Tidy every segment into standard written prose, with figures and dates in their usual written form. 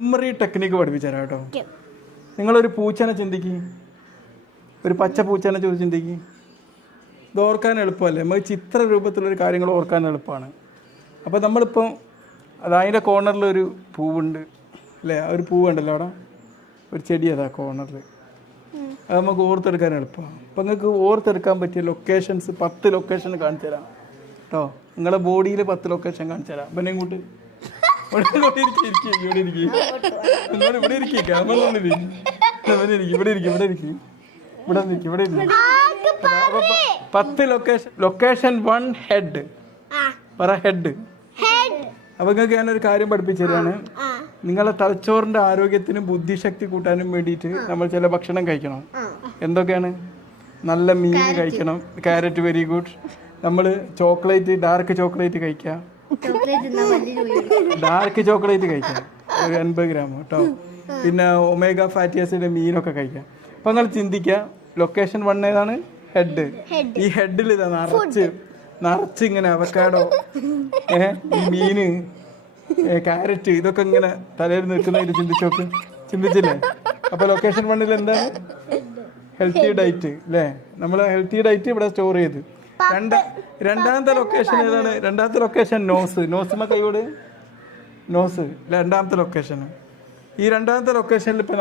Memory technique പഠിപ്പിച്ചു തരാം കേട്ടോ. നിങ്ങളൊരു പൂച്ചനെ ചിന്തിക്കും, ഒരു പച്ച പൂച്ചനെ ചിന്തിക്കും. ഇത് ഓർക്കാൻ എളുപ്പമല്ലേ? നമുക്ക് ചിത്ര രൂപത്തിലൊരു കാര്യങ്ങൾ ഓർക്കാൻ എളുപ്പമാണ്. അപ്പോൾ നമ്മളിപ്പോൾ അതിൻ്റെ കോർണറിലൊരു പൂവുണ്ട് അല്ലേ? ആ ഒരു പൂവുണ്ടല്ലോ അവിടെ, ഒരു ചെടി അതാ കോർണറിൽ. അത് നമുക്ക് ഓർത്തെടുക്കാൻ എളുപ്പമാണ്. അപ്പോൾ നിങ്ങൾക്ക് ഓർത്തെടുക്കാൻ പറ്റിയ ലൊക്കേഷൻസ് 10 ലൊക്കേഷൻ കാണിച്ചു തരാം കേട്ടോ. നിങ്ങളുടെ ബോഡിയിൽ 10 ലൊക്കേഷൻ കാണിച്ചു തരാം. പിന്നെ ഇങ്ങോട്ട് ഇവിടെ ഇരിക്കും. 10 ലൊക്കേഷൻ. ലൊക്കേഷൻ 1 ഹെഡ് പറ. ഹെഡ്. അപ്പൊ നിങ്ങൾക്ക് ഞാനൊരു കാര്യം പഠിപ്പിച്ചു തരാണ്. നിങ്ങളെ തലച്ചോറിന്റെ ആരോഗ്യത്തിനും ബുദ്ധിശക്തി കൂട്ടാനും വേണ്ടിയിട്ട് നമ്മൾ ചില ഭക്ഷണം കഴിക്കണം. എന്തൊക്കെയാണ്? നല്ല മീൻ കഴിക്കണം. Carrot very good. നമ്മൾ ചോക്ലേറ്റ്, ഡാർക്ക് ചോക്ലേറ്റ് കഴിക്കാം. ഡാർക്ക് ചോക്ലേറ്റ് കഴിക്കാം, ഒരു 80 ഗ്രാം കേട്ടോ. പിന്നെ ഒമേഗ ഫാറ്റി ആസിഡ് മീനൊക്കെ കഴിക്കാം. അപ്പൊ നിങ്ങൾ ചിന്തിക്കുക, ലൊക്കേഷൻ 1 ഏതാണ്? ഹെഡ്. ഈ ഹെഡിൽ ഇതാ നിറച്ച് ഇങ്ങനെ അവക്കാഡോ, ഈ മീന്, ക്യാരറ്റ്, ഇതൊക്കെ ഇങ്ങനെ തലയിൽ നിൽക്കുന്നതിൽ ചിന്തിച്ചോക്ക്. ചിന്തിച്ചില്ലേ? അപ്പൊ ലൊക്കേഷൻ 1 എന്താണ്? ഹെൽത്തി ഡയറ്റ് അല്ലേ? നമ്മൾ ഹെൽത്തി ഡയറ്റ് ഇവിടെ സ്റ്റോർ ചെയ്ത്. രണ്ടാമത്തെ ലൊക്കേഷൻ ഏതാണ്? രണ്ടാമത്തെ ലൊക്കേഷൻ നോസ്. നോസുമ്മ കൈയോട്. നോസ് രണ്ടാമത്തെ ലൊക്കേഷൻ. ഈ രണ്ടാമത്തെ ലൊക്കേഷനിൽ ഇപ്പം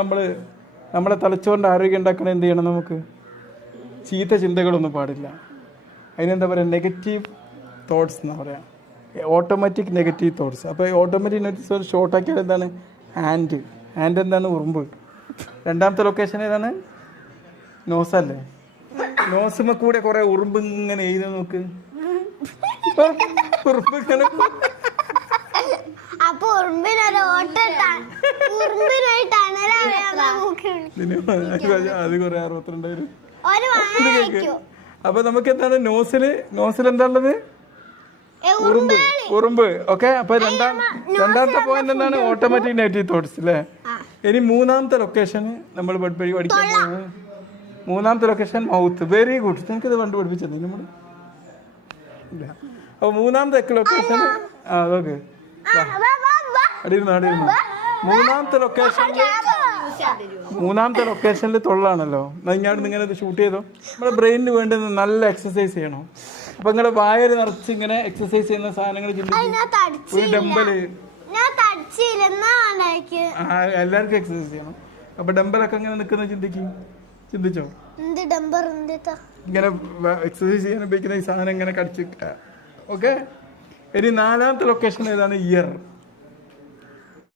നമ്മളെ തലച്ചോറിൻ്റെ ആരോഗ്യം ഉണ്ടാക്കണ എന്ത് ചെയ്യണം? നമുക്ക് ചീത്ത ചിന്തകളൊന്നും പാടില്ല. അതിനെന്താ പറയുക? നെഗറ്റീവ് തോട്ട്സ് എന്നാ പറയാം. Automatic negative thoughts. അപ്പോൾ ഓട്ടോമാറ്റിക് നെഗറ്റീവ് തോട്ട്സ് ഷോർട്ടാക്കിയാൽ എന്താണ്? ഹാൻഡ്. ഹാൻഡ് എന്താണ്? ഉറുമ്പ്. രണ്ടാമത്തെ ലൊക്കേഷൻ ഏതാണ്? നോസല്ലേ? നോസുമ്മ കൂടെ കുറെ ഉറുമ്പ് ഇങ്ങനെ എഴുതി നോക്ക്. ഉറുമ്പ് ഇങ്ങനെ അത് കുറെ 62,000. അപ്പൊ നമുക്ക് എന്താണ് നോസിൽ എന്താണുള്ളത്? ഉറുമ്പ്. ഓക്കെ. അപ്പൊ രണ്ടാമത്തെ പോയിന്റ് എന്താണ്? ഓട്ടോമാറ്റിക് നെഗറ്റീവ് തോട്ട്സ് അല്ലേ? ഇനി മൂന്നാമത്തെ ലൊക്കേഷൻ നമ്മൾ പഠിക്കാൻ പോകുന്നത്. മൂന്നാമത്തെ ലൊക്കേഷൻ മൗത്ത്. Very good. നിങ്ങൾക്ക് ഇത് പണ്ട് പഠിപ്പിച്ചത് നമ്മൾ. അപ്പൊ മൂന്നാമത്തെ ലൊക്കേഷൻ അതൊക്കെ അടിയിരുന്നു. മൂന്നാമത്തെ ലൊക്കേഷനിൽ തൊള്ളാണല്ലോ. ഞാൻ ഇങ്ങനെ ഷൂട്ട് ചെയ്തോ. നമ്മുടെ ബ്രെയിനിന് വേണ്ടുന്ന നല്ല എക്സസൈസ് ചെയ്യണം. അപ്പൊ നിങ്ങളുടെ വായൽ നിറച്ച് ഇങ്ങനെ എക്സസൈസ് ചെയ്യുന്ന സാധനങ്ങൾ ചിന്തിക്കും. ഒരു ഡംബല്. എല്ലാവർക്കും എക്സസൈസ് ചെയ്യണം. അപ്പൊ ഡംബലൊക്കെ ഇങ്ങനെ നിൽക്കുന്ന ചിന്തിച്ചോ? ഇങ്ങനെ എക്സസൈസ് ചെയ്യാൻ ഉപയോഗിക്കുന്ന ഈ സാധനം ഇങ്ങനെ കടിച്ച്. ഓക്കെ. ഇനി നാലാമത്തെ ലൊക്കേഷൻ ഏതാണ്? ഇയർ.